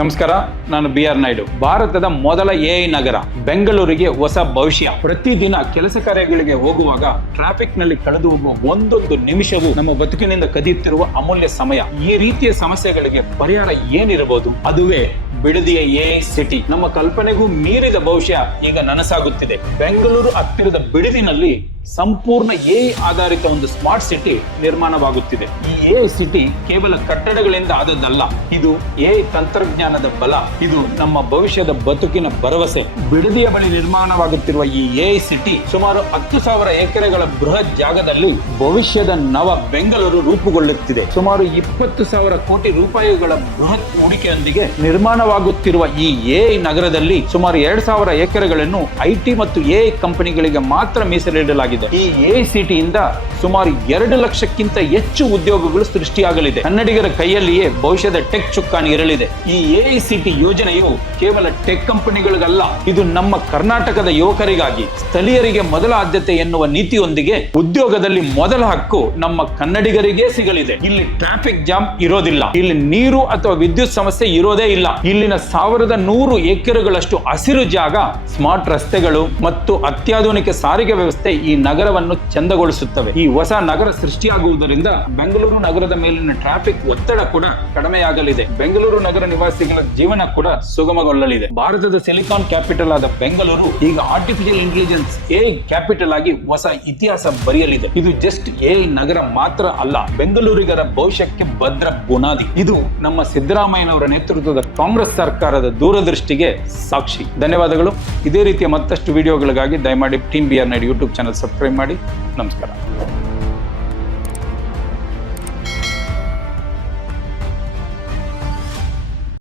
ನಮಸ್ಕಾರ, ನಾನು ಬಿ.ಆರ್. ನಾಯ್ಡು. ಭಾರತದ ಮೊದಲ ಎಐ ನಗರ ಬೆಂಗಳೂರಿಗೆ ಹೊಸ ಭವಿಷ್ಯ. ಪ್ರತಿದಿನ ಕೆಲಸ ಕಾರ್ಯಗಳಿಗೆ ಹೋಗುವಾಗ ಟ್ರಾಫಿಕ್ ನಲ್ಲಿ ಕಳೆದು ಹೋಗುವ ಒಂದೊಂದು ನಿಮಿಷವೂ ನಮ್ಮ ಬದುಕಿನಿಂದ ಕದಿಯುತ್ತಿರುವ ಅಮೂಲ್ಯ ಸಮಯ. ಈ ರೀತಿಯ ಸಮಸ್ಯೆಗಳಿಗೆ ಪರಿಹಾರ ಏನಿರಬಹುದು? ಅದುವೇ ಬಿಡದಿಯ ಎಐ ಸಿಟಿ. ನಮ್ಮ ಕಲ್ಪನೆಗೂ ಮೀರಿದ ಭವಿಷ್ಯ ಈಗ ನನಸಾಗುತ್ತಿದೆ. ಬೆಂಗಳೂರು ಹತ್ತಿರದ ಬಿಡದಿನಲ್ಲಿ ಸಂಪೂರ್ಣ ಎಐ ಆಧಾರಿತ ಒಂದು ಸ್ಮಾರ್ಟ್ ಸಿಟಿ ನಿರ್ಮಾಣವಾಗುತ್ತಿದೆ. ಈ ಎಐ ಸಿಟಿ ಕೇವಲ ಕಟ್ಟಡಗಳಿಂದ ಆದದ್ದಲ್ಲ, ಇದು ಎಐ ತಂತ್ರಜ್ಞಾನದ ಬಲ. ಇದು ನಮ್ಮ ಭವಿಷ್ಯದ ಬದುಕಿನ ಭರವಸೆ. ಬಿಡದಿಯ ಬಳಿ ನಿರ್ಮಾಣವಾಗುತ್ತಿರುವ ಈ ಎಐ ಸಿಟಿ ಸುಮಾರು 10,000 ಎಕರೆಗಳ ಬೃಹತ್ ಜಾಗದಲ್ಲಿ ಭವಿಷ್ಯದ ನವ ಬೆಂಗಳೂರು ರೂಪುಗೊಳ್ಳುತ್ತಿದೆ. ಸುಮಾರು 20,000 ಕೋಟಿ ರೂಪಾಯಿಗಳ ಬೃಹತ್ ಹೂಡಿಕೆಯೊಂದಿಗೆ ನಿರ್ಮಾಣವಾಗುತ್ತಿರುವ ಈ ಎಐ ನಗರದಲ್ಲಿ ಸುಮಾರು 2,000 ಎಕರೆಗಳನ್ನು ಐಟಿ ಮತ್ತು ಎಐ ಕಂಪನಿಗಳಿಗೆ ಮಾತ್ರ ಮೀಸಲಿಡಲಾಗಿದೆ. ಈ ಎಐ ಸಿಟಿಯಿಂದ ಸುಮಾರು 2 ಲಕ್ಷಕ್ಕಿಂತ ಹೆಚ್ಚು ಉದ್ಯೋಗಗಳು ಸೃಷ್ಟಿಯಾಗಲಿದೆ. ಕನ್ನಡಿಗರ ಕೈಯಲ್ಲಿಯೇ ಭವಿಷ್ಯದ ಟೆಕ್ ಚುಕ್ಕಾಣಿ ಇರಲಿದೆ. ಈ ಎಐ ಸಿಟಿ ಯೋಜನೆಯು ಕೇವಲ ಟೆಕ್ ಕಂಪನಿಗಳಿಗಲ್ಲ, ಇದು ನಮ್ಮ ಕರ್ನಾಟಕದ ಯುವಕರಿಗಾಗಿ, ಸ್ಥಳೀಯರಿಗೆ ಮೊದಲ ಆದ್ಯತೆ ಎನ್ನುವ ನೀತಿಯೊಂದಿಗೆ ಉದ್ಯೋಗದಲ್ಲಿ ಮೊದಲ ಹಕ್ಕು ನಮ್ಮ ಕನ್ನಡಿಗರಿಗೆ ಸಿಗಲಿದೆ. ಇಲ್ಲಿ ಟ್ರಾಫಿಕ್ ಜಾಮ್ ಇರೋದಿಲ್ಲ, ಇಲ್ಲಿ ನೀರು ಅಥವಾ ವಿದ್ಯುತ್ ಸಮಸ್ಯೆ ಇರೋದೇ ಇಲ್ಲ. ಇಲ್ಲಿನ 1,100 ಎಕರೆಗಳಷ್ಟು ಹಸಿರು ಜಾಗ, ಸ್ಮಾರ್ಟ್ ರಸ್ತೆಗಳು ಮತ್ತು ಅತ್ಯಾಧುನಿಕ ಸಾರಿಗೆ ವ್ಯವಸ್ಥೆ ಈ ನಗರವನ್ನು ಚಂದಗೊಳಿಸುತ್ತವೆ. ಈ ಹೊಸ ನಗರ ಸೃಷ್ಟಿಯಾಗುವುದರಿಂದ ಬೆಂಗಳೂರು ನಗರದ ಮೇಲಿನ ಟ್ರಾಫಿಕ್ ಒತ್ತಡ ಕೂಡ ಕಡಿಮೆಯಾಗಲಿದೆ. ಬೆಂಗಳೂರು ನಗರ ನಿವಾಸಿಗಳ ಜೀವನ ಕೂಡ ಸುಗಮಗೊಳ್ಳಲಿದೆ. ಭಾರತದ ಸಿಲಿಕಾನ್ ಕ್ಯಾಪಿಟಲ್ ಆದ ಬೆಂಗಳೂರು ಈಗ ಆರ್ಟಿಫಿಷಿಯಲ್ ಇಂಟೆಲಿಜೆನ್ಸ್ ಎಐ ಕ್ಯಾಪಿಟಲ್ ಆಗಿ ಹೊಸ ಇತಿಹಾಸ ಬರೆಯಲಿದೆ. ಇದು ಜಸ್ಟ್ ಎಐ ನಗರ ಮಾತ್ರ ಅಲ್ಲ, ಬೆಂಗಳೂರಿಗರ ಭವಿಷ್ಯಕ್ಕೆ ಭದ್ರ ಬುನಾದಿ. ಇದು ನಮ್ಮ ಸಿದ್ದರಾಮಯ್ಯನವರ ನೇತೃತ್ವದ ಕಾಂಗ್ರೆಸ್ ಸರ್ಕಾರದ ದೂರದೃಷ್ಟಿಗೆ ಸಾಕ್ಷಿ. ಧನ್ಯವಾದಗಳು. ಇದೇ ರೀತಿಯ ಮತ್ತಷ್ಟು ವಿಡಿಯೋಗಳಿಗಾಗಿ ದಯಮಾಡಿ team BR. Naidu YouTube channel subscribe ಮಾಡಿ. ನಮಸ್ಕಾರ.